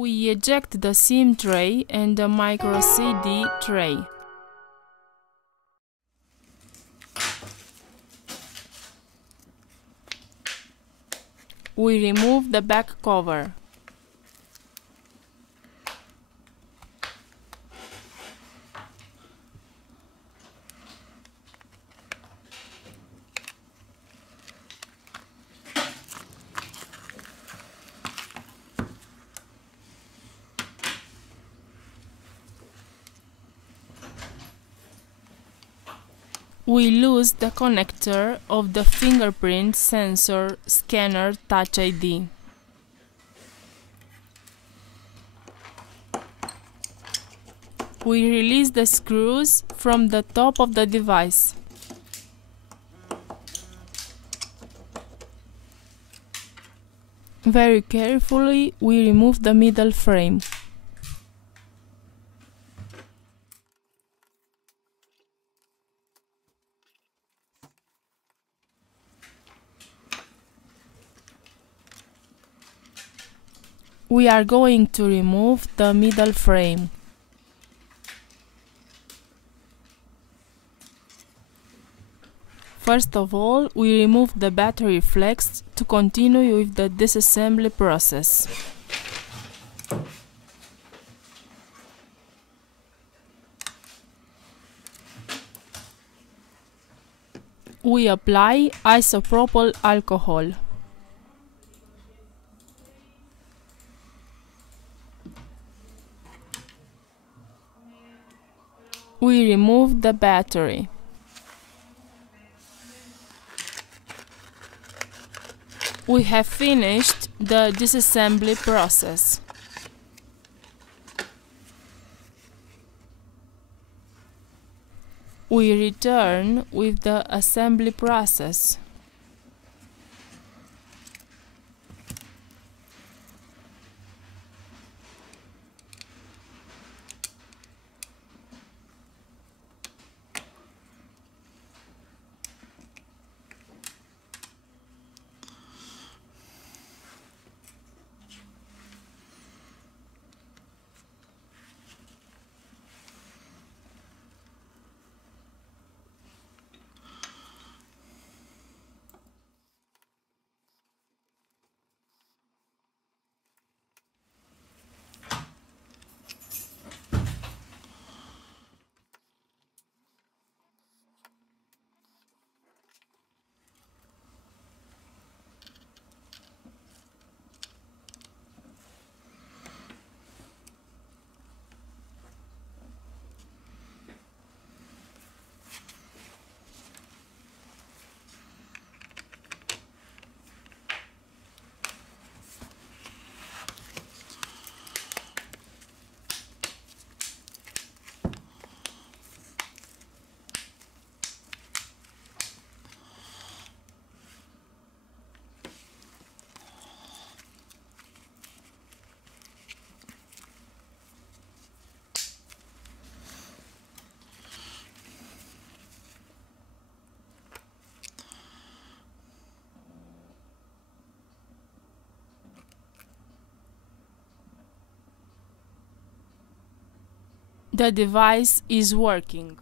We eject the SIM tray and the micro CD tray. We remove the back cover. We lose the connector of the fingerprint sensor scanner Touch ID. We release the screws from the top of the device. Very carefully, we remove the middle frame. We are going to remove the middle frame. First of all, we remove the battery flex to continue with the disassembly process. We apply isopropyl alcohol. We remove the battery. We have finished the disassembly process. We return with the assembly process. The device is working.